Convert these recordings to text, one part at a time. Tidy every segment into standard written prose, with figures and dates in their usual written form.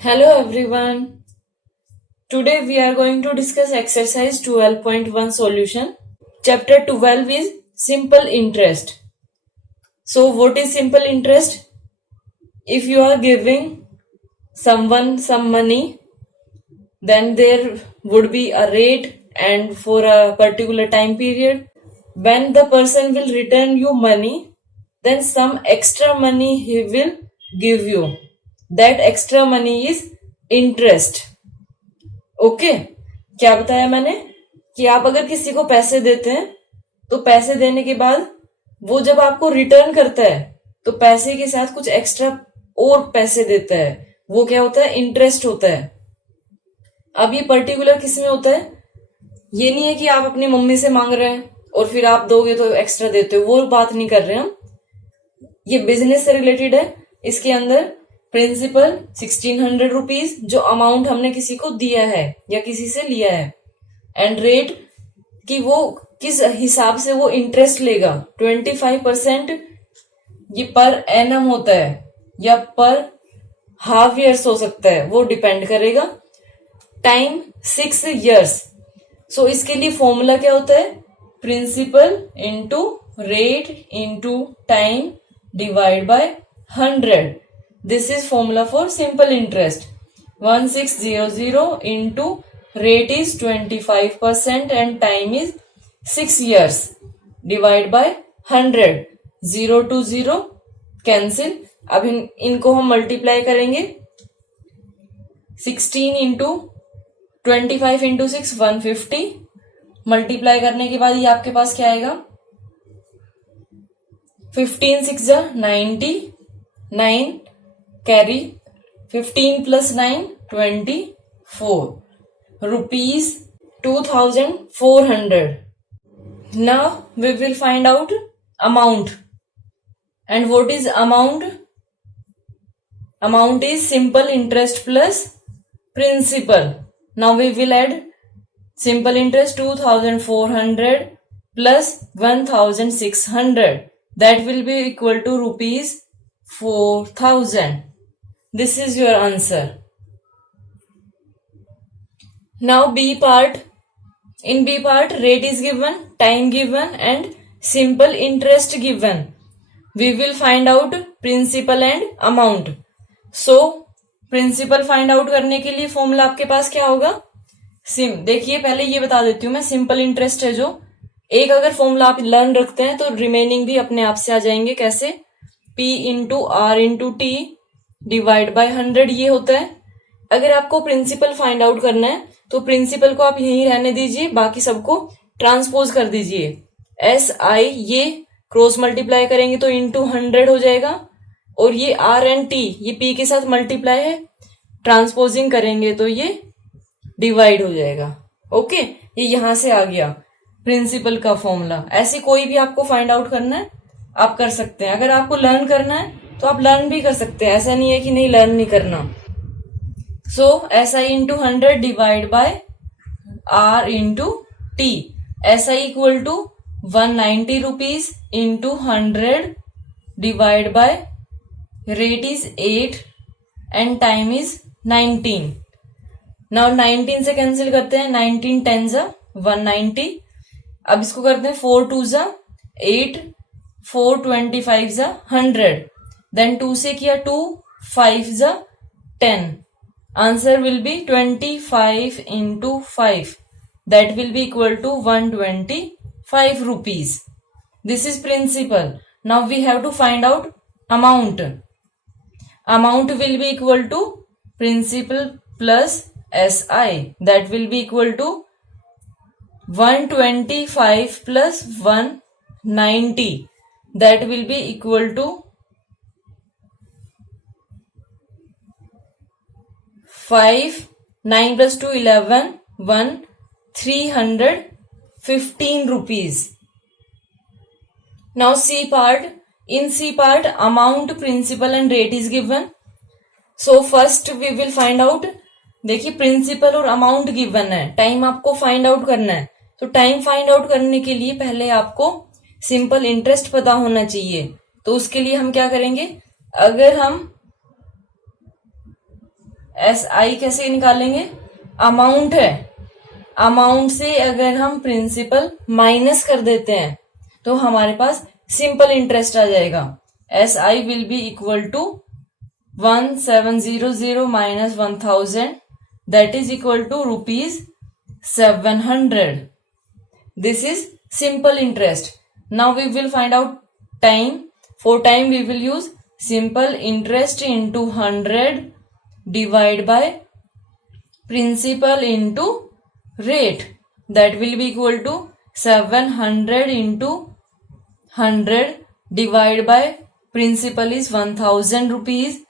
Hello everyone. Today we are going to discuss exercise 12.1 solution. Chapter 12 is simple interest. So what is simple interest? If you are giving someone some money, then there would be a rate and for a particular time period. When the person will return you money, then some extra money he will give you. That extra money is interest. Okay क्या बताया मैंने कि आप अगर किसी को पैसे देते हैं तो पैसे देने के बाद वो जब आपको रिटर्न करता है तो पैसे के साथ कुछ एक्स्ट्रा और पैसे देता है, वो क्या होता है? इंटरेस्ट होता है। अब ये पर्टिकुलर किस में होता है? ये नहीं है कि आप अपनी मम्मी से मांग रहे हैं और फिर आप दोगे तो एक्स्ट्रा देते हो, वो बात नहीं कर रहे हम। ये बिजनेस से रिलेटेड है। इसके अंदर प्रिंसिपल 1600 रुपीज जो अमाउंट हमने किसी को दिया है या किसी से लिया है, एंड रेट कि वो किस हिसाब से वो इंटरेस्ट लेगा। 25% ये पर एनम होता है या पर हाफ ईयर्स हो सकता है, वो डिपेंड करेगा। Time 6 years। सो इसके लिए फॉर्मूला क्या होता है? Principal into rate into time divide by 100। This is formula for simple interest. 1600 into rate is 25% and time is 6 years divide by 100. 0 to 0 cancel. अब इनको हम मल्टीप्लाई करेंगे। 16 इंटू 25 इंटू 6 150। मल्टीप्लाई करने के बाद ये आपके पास क्या आएगा? 15 6 90, 9 carry 15 plus 9 24 rupees 2400. Now we will find out amount. And what is amount? Amount is simple interest plus principal. Now we will add simple interest 2400 plus 1600. That will be equal to rupees 4000. This is your answer. Now B part. In B part, rate is given, time given and simple interest given. We will find out principal and amount. So principal find out करने के लिए formula आपके पास क्या होगा? देखिए पहले ये बता देती हूँ मैं। सिंपल इंटरेस्ट है जो एक अगर फॉर्मूला आप लर्न रखते हैं तो रिमेनिंग भी अपने आप से आ जाएंगे। कैसे? P into R into T divide by 100 ये होता है। अगर आपको प्रिंसिपल फाइंड आउट करना है तो प्रिंसिपल को आप यहीं रहने दीजिए, बाकी सबको ट्रांसपोज कर दीजिए। एस आई ये क्रॉस मल्टीप्लाई करेंगे तो इंटू 100 हो जाएगा, और ये आर एंड टी ये पी के साथ मल्टीप्लाई है, ट्रांसपोजिंग करेंगे तो ये डिवाइड हो जाएगा। ओके, ये यहां से आ गया प्रिंसिपल का फॉर्मूला। ऐसे कोई भी आपको फाइंड आउट करना है आप कर सकते हैं। अगर आपको लर्न करना है तो आप लर्न भी कर सकते हैं, ऐसा नहीं है कि नहीं लर्न नहीं करना। So S I into 100 divide by R into T. S I equal to 190 rupees into 100 divide by rate is 8 and time is 19। Now 19 से कैंसिल करते हैं। 19 10 जा 190। अब इसको करते हैं 4 2 जा 8, 4 25 जा 100। देन 2 से किया 2, 5 जा 10। Answer will be 25 into 5। That will be equal to 125 rupees. This is principal. Now we have to find out amount. Amount will be equal to principal plus S I. That will be equal to 125 plus 190. That will be equal to 5, 9 plus 2 11, 1 315 rupees. Now C part. In C part, amount, principal and rate is given. So first we will find out. देखिए principal और amount given है, time आपको find out करना है। तो time find out करने के लिए पहले आपको सिंपल इंटरेस्ट पता होना चाहिए। तो उसके लिए हम क्या करेंगे? अगर हम SI कैसे निकालेंगे? अमाउंट है, अमाउंट से अगर हम प्रिंसिपल माइनस कर देते हैं तो हमारे पास सिंपल इंटरेस्ट आ जाएगा. SI will be equal to 1700 minus 1000, that is equal to rupees 700. This is simple interest. Now we will find out time. For time we will use simple interest into 100 divide by principal into rate. That will be equal to 700 into 100 divide by principal is 1000 rupees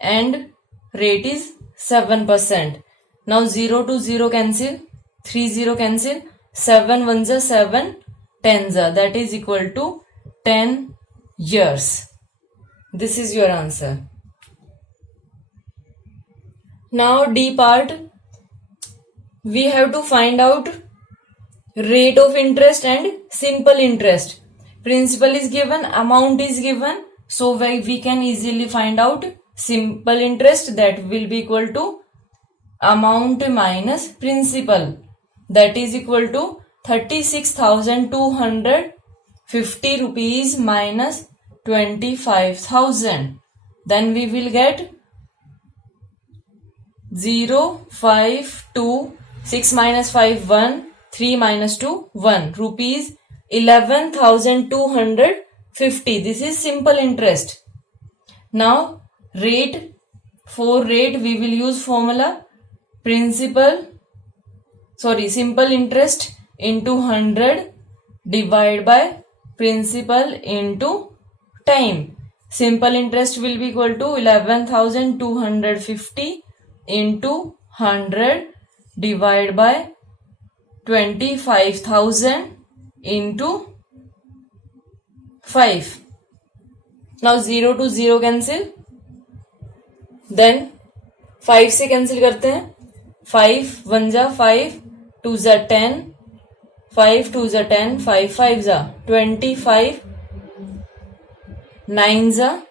and rate is 7%. Now 0 to 0 cancel, 3 0 cancel, 7 1s are 7, 10s are, that is equal to 10 years. This is your answer. Now D part, we have to find out rate of interest and simple interest. Principal is given, amount is given, so we can easily find out simple interest, that will be equal to amount minus principal, that is equal to 36,250 rupees minus 25,000. Then we will get 0 5 2 6 minus 5 1 3 minus 2 1 rupees 11,250. This is simple interest. Now rate, for rate we will use formula simple interest into 100 divide by principal into time. Simple interest will be equal to 11,250 into 100 divide by 25,000 into 5. Now 0 to 0 cancel, then 5 से cancel करते हैं. 5 1 जा 5, 2 जा 10, 5 2 जा 10, 5 5 जा 25, 9 जा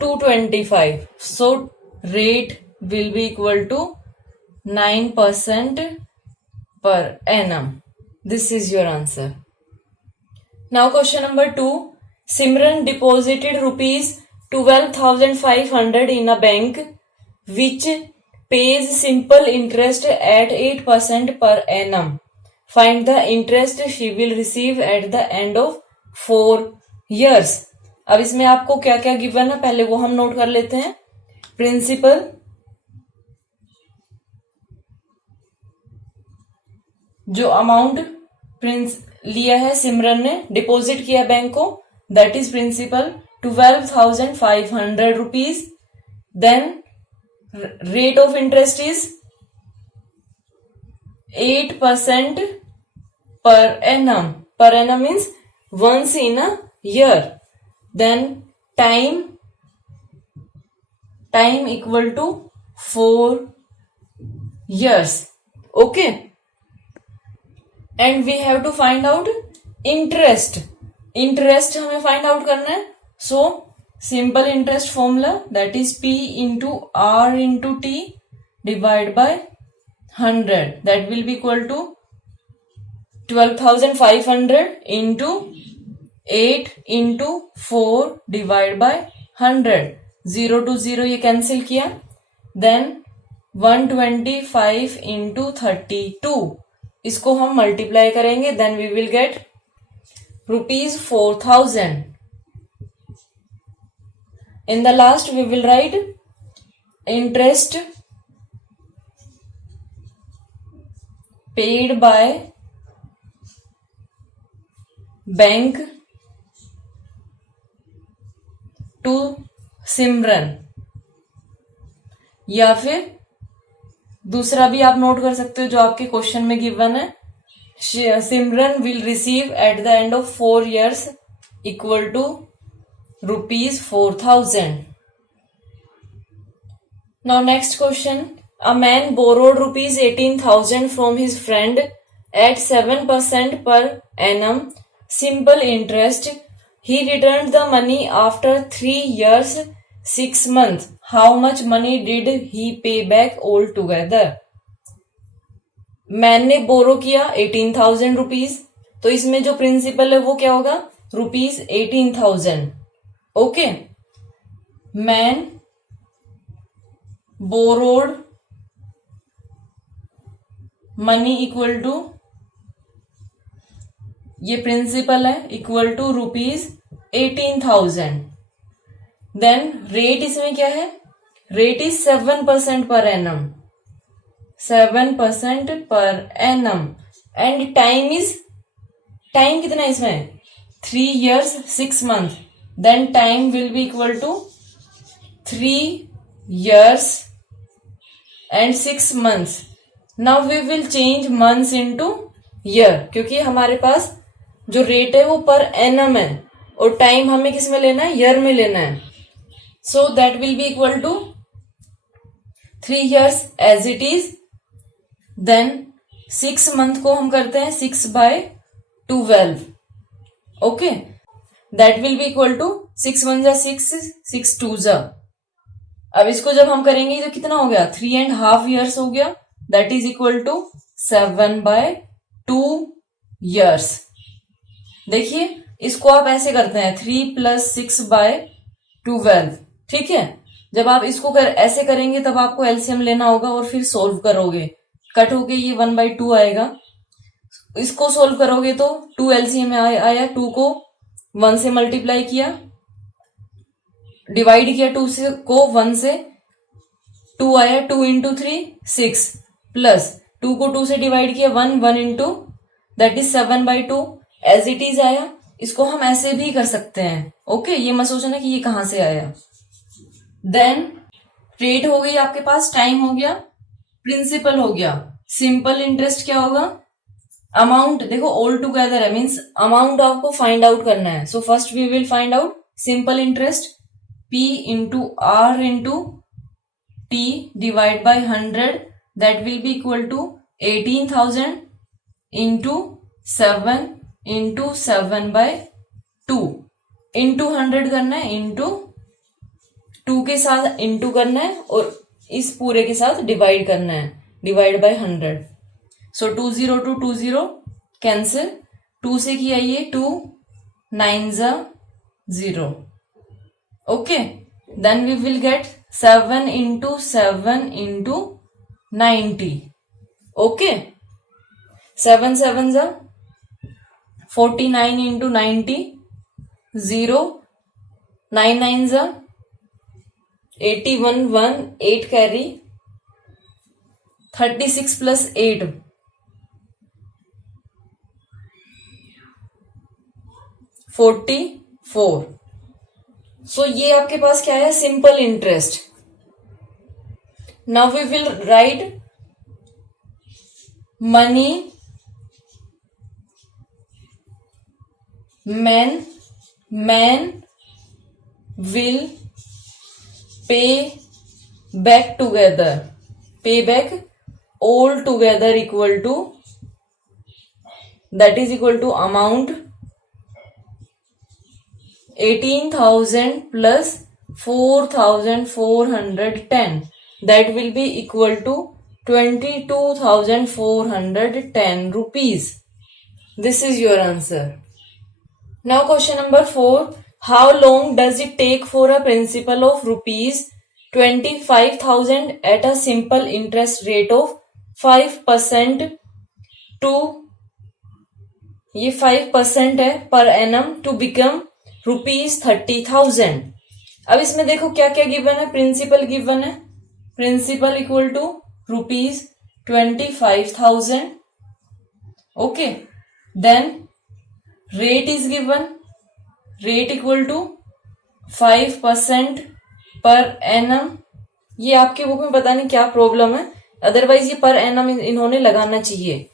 225. So rate will be equal to 9% per annum. This is your answer. Now question number 2. Simran deposited rupees 12,500 in a bank which pays simple interest at 8% per annum. Find the interest she will receive at the end of 4 years. अब इसमें आपको क्या क्या given है पहले वो हम note कर लेते हैं. प्रिंसिपल, जो अमाउंट लिया है सिमरन ने, डिपॉजिट किया बैंक को, that is principal 12,500 rupees. Then rate of interest is 8% per annum. Per annum means once in a year. Then time equal to 4 years. Okay. And we have to find out interest. Interest हमें find out करना है. So simple interest formula, that is P into R into T divided by 100. That will be equal to 12,500 into 8 into 4 divided by 100. 0 to 0 ये cancel किया. Then 125 into 32. इसको हम multiply करेंगे. Then we will get rupees 4,000. In the last we will write interest paid by bank to सिमरन, या फिर दूसरा भी आप नोट कर सकते हो जो आपके क्वेश्चन में गिवन है. Simran will receive at the end of 4 years equal to rupees 4,000. Now next question. A man borrowed rupees 18,000 from his friend at 7% per annum simple interest. He returned the money after 3 years. 6 months, how much money did he pay back all together? मैंने बोरो किया 18,000 rupees, तो इसमें जो principal है वो क्या होगा, rupees 18,000. Okay, man borrowed money equal to, ये प्रिंसिपल है, equal to rupees 18,000. Then rate इसमें क्या है, rate is 7% per annum, 7% per annum. And time is, time कितना है इसमें, 3 years 6 months. Then time will be equal to 3 years and 6 months. Now we will change months into year, क्योंकि हमारे पास जो rate है वो पर एनम है और टाइम हमें किस में लेना है, ईयर में लेना है. So that will be equal to 3 years as it is. Then 6 month को हम करते हैं 6/12. Okay, that will be equal to 6 1 जा 6, 6 2 जा. अब इसको जब हम करेंगे तो कितना हो गया, 3.5 years हो गया. That is equal to 7/2 years. देखिए इसको आप ऐसे करते हैं 3 + 6/12. ठीक है, जब आप इसको ऐसे करेंगे तब आपको एलसीएम लेना होगा और फिर सोल्व करोगे. कट होके ये 1/2 आएगा. इसको सोल्व करोगे तो 2 एलसीएम में आया, 2 को 1 से मल्टीप्लाई किया, डिवाइड किया 2 से को 1 से, 2 आया, 2 × 3 6, प्लस 2 को 2 से डिवाइड किया 1, 1 × that is 7/2 as it is आया. इसको हम ऐसे भी कर सकते हैं. ओके, ये मत सोचना कि ये कहां से आया. देन रेट हो गई आपके पास, टाइम हो गया, प्रिंसिपल हो गया. सिंपल इंटरेस्ट क्या होगा, अमाउंट देखो ऑल टुगेदर है, मीन्स अमाउंट आपको फाइंड आउट करना है. So first we will find out simple interest, P × R × T divide by 100. That will be equal to 18,000 × 7 × 7/2 into 100 करना है, इंटू 2 के साथ इंटू करना है और इस पूरे के साथ डिवाइड करना है, डिवाइड बाय 100. सो 2 0 2 2 0 कैंसिल, 2 से किया ये 2 9 जा 0. Okay, then we will get 7 × 7 × 90. Okay, 7 7 जा 49 × 90, 0 9 9 जा 81 1 8 कैरी, 36 + 8 44. सो ये आपके पास क्या है, simple interest. Now we will write money man will pay back together, pay back all together equal to, that is equal to amount 18,000 plus 4,410, that will be equal to 22,410 rupees. This is your answer. Now question number 4. How long does it take for a principal of rupees 25,000 at a simple interest rate of 5% to, ये 5% है per annum, to become rupees 30,000. अब इसमें देखो क्या क्या given है, principal given है, principal equal to rupees 25,000. Okay, then rate is given, rate equal to 5% per annum. ये आपके बुक में पता नहीं क्या प्रॉब्लम है, अदरवाइज ये पर एनम इन्होंने लगाना चाहिए.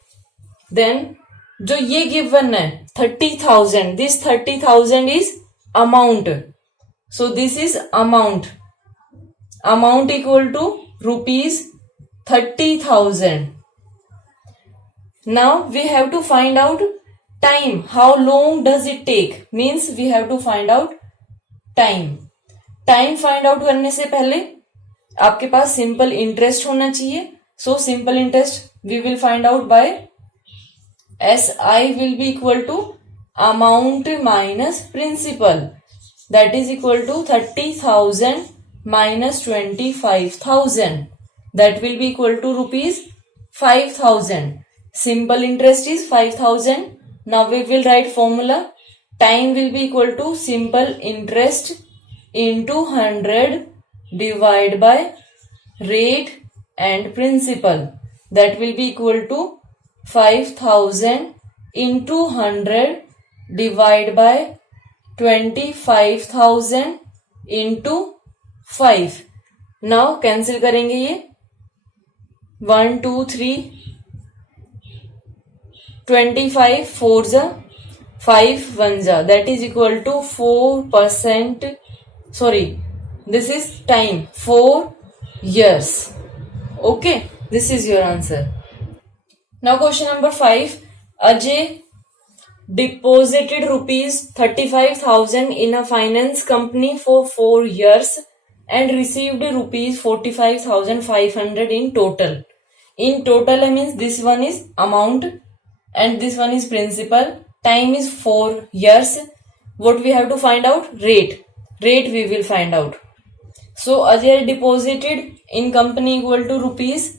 देन जो ये गिवन है 30,000, this 30,000 is amount, so this is amount, amount equal to rupees 30,000. Now we have to find out time. How long does it take, means we have to find out time. Time find out करने से पहले आपके पास simple interest होना चाहिए. So simple interest we will find out by SI will be equal to amount minus principal, that is equal to 30,000 minus 25,000, that will be equal to rupees 5,000. Simple interest is 5,000. Now we will write formula. Time will be equal to simple interest into 100 divided by rate and principal, that will be equal to 5,000 into 100 divided by 25,000 into 5. Now cancel करेंगे ये 1 2 3 25 4 जा 5 1 जा, that is equal to 4%. Sorry, this is time 4 years. Okay, this is your answer. Now question number 5. Ajay deposited rupees 35,000 in a finance company for 4 years and received rupees 45,500 in total. In total means this one is amount and this one is principal. Time is 4 years. What we have to find out? Rate we will find out. So Ajay deposited in company equal to rupees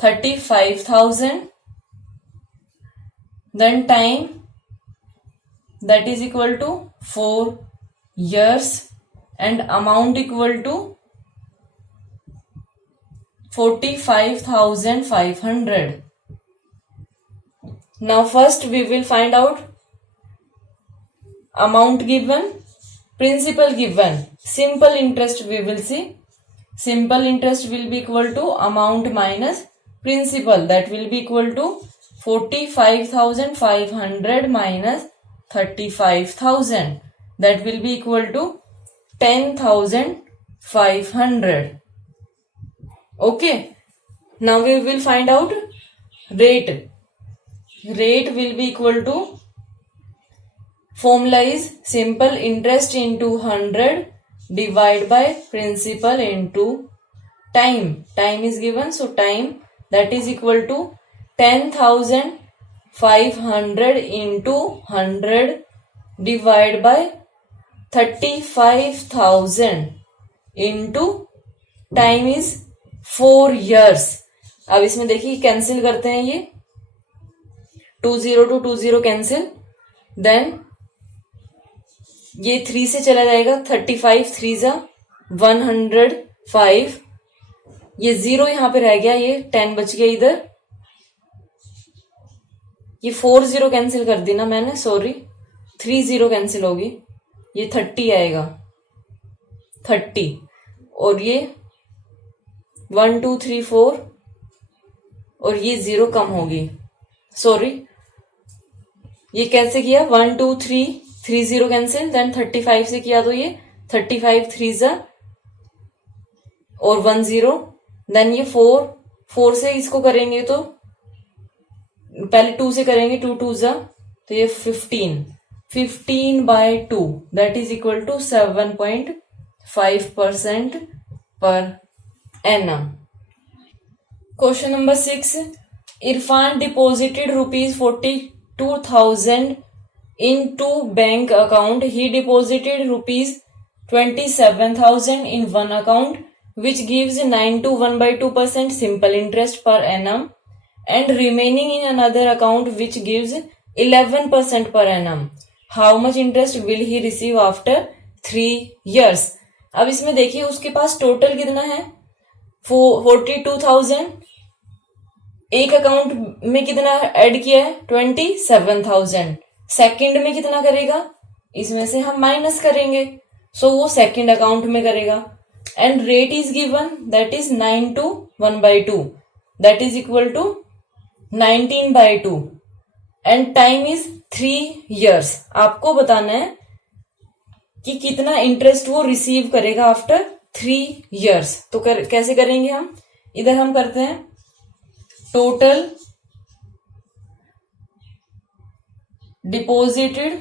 35,000. Then time, that is equal to 4 years, and amount equal to 45,500. Now first we will find out amount given, principal given. Simple interest we will see. Simple interest will be equal to amount minus principal, that will be equal to 45,500 minus 35,000, that will be equal to 10,500. Okay, now we will find out rate. Rate will be equal to, formula is simple interest into 100 divided by principal into time. Time is given, so time, that is equal to 10,500 into 100 divided by 35,000 into time is 4 years. अब इसमें देखिए cancel करते हैं, ये 20 to 20 cancel, then ये 3 से चला जाएगा, 35 3 जा 105, ये 0 यहां पे रह गया, ये 10 बच गया इधर, ये 40 कैंसिल कर दी ना मैंने, सॉरी 30 कैंसिल होगी, ये 30 आएगा, 30, और ये 1 2 3 4 और ये 0 कम होगी, सॉरी ये कैसे किया, 1 2 3 30 कैंसिल, देन 35 से किया तो ये 35 3 जा और 10, देन ये 4 से इसको करेंगे तो पहले 2 से करेंगे, 2 2 जा तो ये 15 by 2, that is equal to 7.5% per annum. Question number 6. Irfan deposited rupees 42,000 into bank account. He deposited rupees 27,000 in one account, which gives 9 to 1/2% simple interest per annum, and remaining in another account which gives 11% per annum. How much interest will he receive after 3 years? अब इसमें देखिए उसके पास total कितना है, 42,000, एक account में कितना add किया है, 27,000, सेकंड में कितना करेगा, इसमें से हम माइनस करेंगे, सो वो सेकंड अकाउंट में करेगा, and rate is given, that is 9 to 1/2, that is equal to 19/2, and time is 3 years. आपको बताना है कि कितना इंटरेस्ट वो रिसीव करेगा आफ्टर 3 years. तो कैसे करेंगे हम, इधर हम करते हैं total deposited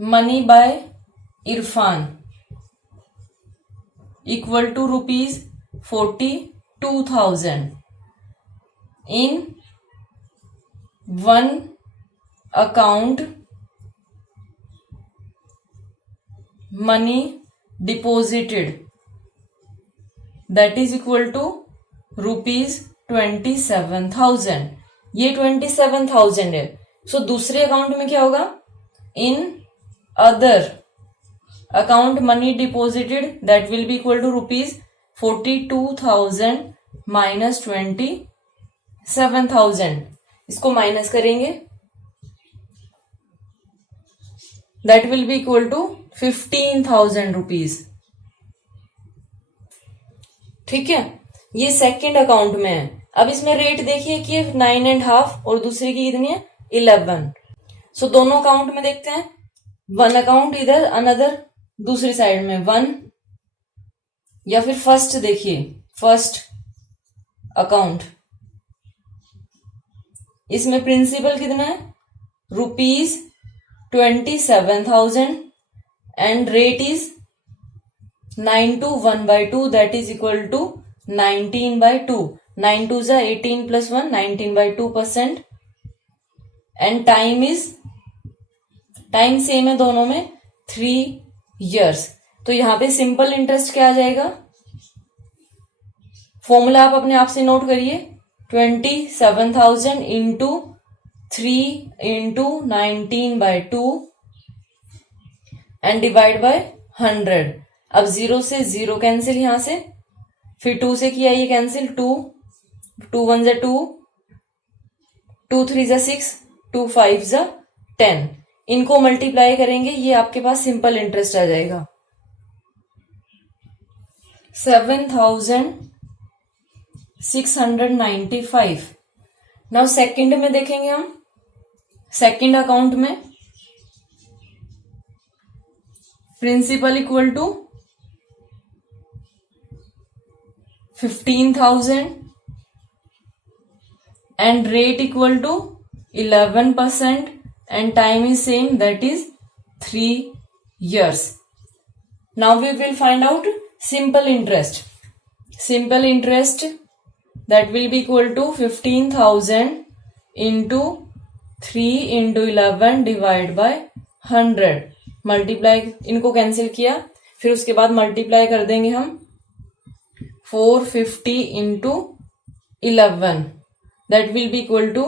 money by Irfan equal to ₹42,000 in one account money deposited that is equal to ₹27,000. ये 27,000 है. सो दूसरे अकाउंट में क्या होगा? In other account money deposited that will be equal to ₹42,000 minus 27,000. इसको माइनस करेंगे that will be equal to ₹15,000. ठीक है, ये सेकंड अकाउंट में है. अब इसमें रेट देखिए कि 9.5 और दूसरे की कितनी है 11. सो दोनों अकाउंट में देखते हैं. वन अकाउंट इधर, अनदर दूसरी साइड में 1, या फिर फर्स्ट देखिए, फर्स्ट अकाउंट इसमें प्रिंसिपल कितना है ₹27,000 and rate is 9/2 that is equal to 19/2. 9 2 जा 18 + 1 19/2%. एंड टाइम सेम है दोनों में 3 years. तो यहां पे सिंपल इंटरेस्ट क्या आ जाएगा? फॉर्मूला आप अपने आप से नोट करिए. 27,000 into 3 into 19/2 and divide by 100. अब 0 से 0 कैंसिल यहां से, फिर 2 से किया ये कैंसिल, 2 1 जा 2, 2 3 जा 6, 2 5 जा 10. इनको मल्टीप्लाई करेंगे, ये आपके पास सिंपल इंटरेस्ट आ जाएगा 7,695. नाउ सेकंड में देखेंगे हम. सेकंड अकाउंट में principal equal to 15,000 and rate equal to 11% and time is same, that is 3 years. Now we will find out simple interest. Simple interest that will be equal to 15,000 into 3 into 11 divide by 100. Multiply, इनको cancel किया, फिर उसके बाद multiply कर देंगे हम 450 into 11 that will be equal to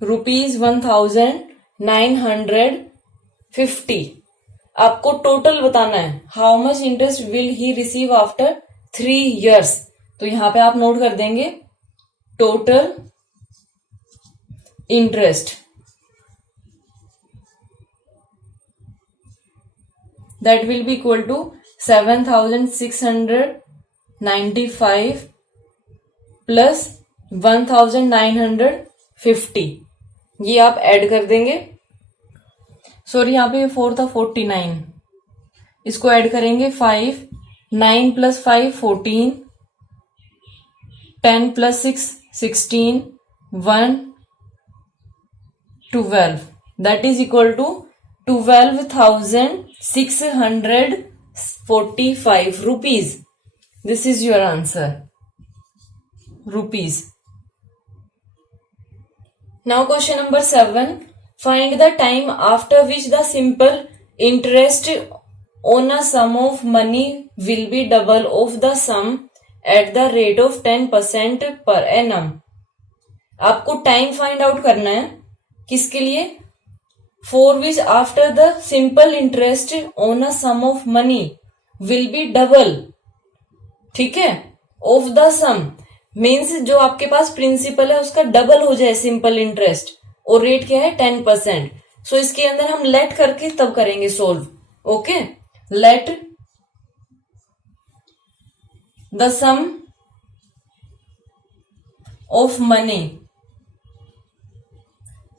₹1,950. आपको total बताना है how much interest will he receive after 3 years. तो यहां पे आप नोट कर देंगे total interest that will be equal to 7,695 plus 1,950. ये आप ऐड कर देंगे. सॉरी, यहाँ पे 4 था 49. इसको ऐड करेंगे 5, 9 + 5 14, 10 + 6 16, 1 12. That is equal to 12,645 rupees. This is your answer. Rupees. Now question number 7. Find the time after which the simple interest on a sum of money will be double of the sum at the rate of 10% per annum. आपको time find out करना है. किसके लिए? For which after the simple interest on a sum of money will be double. ठीक है, of the sum means जो आपके पास principal है उसका डबल हो जाए सिंपल इंटरेस्ट, और रेट क्या है 10%. सो इसके अंदर हम लेट करके तब करेंगे solve. Okay, let the sum of money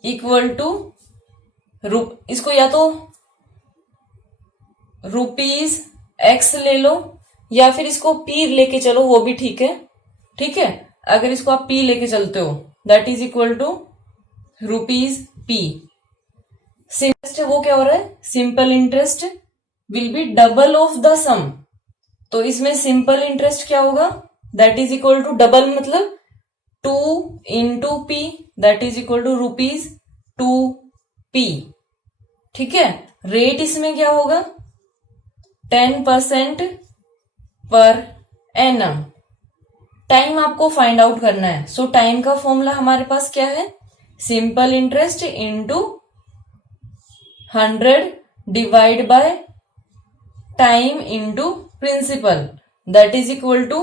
equal to, इसको या तो ₹X ले लो या फिर इसको P लेके चलो, वो भी ठीक है. ठीक है, अगर इसको आप P लेके चलते हो that is equal to rupees P. Interest है वो क्या हो रहा है, simple interest will be double of the sum. तो इसमें सिंपल इंटरेस्ट क्या होगा, that is equal to double मतलब 2 into P, that is equal to rupees 2p। ठीक है, रेट इसमें क्या होगा 10% पर एनम। टाइम आपको फाइंड आउट करना है। सो टाइम का फॉर्मूला हमारे पास क्या है, simple interest into 100 divide by time into principal, that is equal to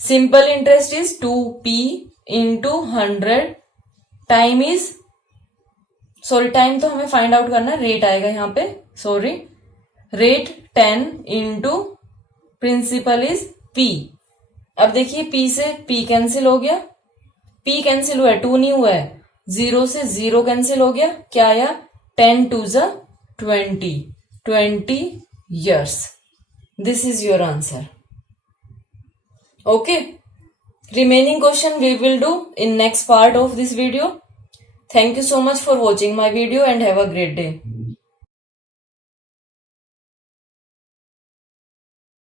simple interest is 2p into 100, time is sorry time तो हमें फाइंड आउट करना है, रेट आएगा यहाँ पे, sorry rate 10 into principal is p। अब देखिए p से p कैंसिल हो गया, p कैंसिल हुआ है 2 नहीं हुआ है, 0 से 0 कैंसिल हो गया, क्या आया 10 टू ज़ 20 years। This is your answer. Okay, remaining question we will do in next part of this video. Thank you so much for watching my video and have a great day.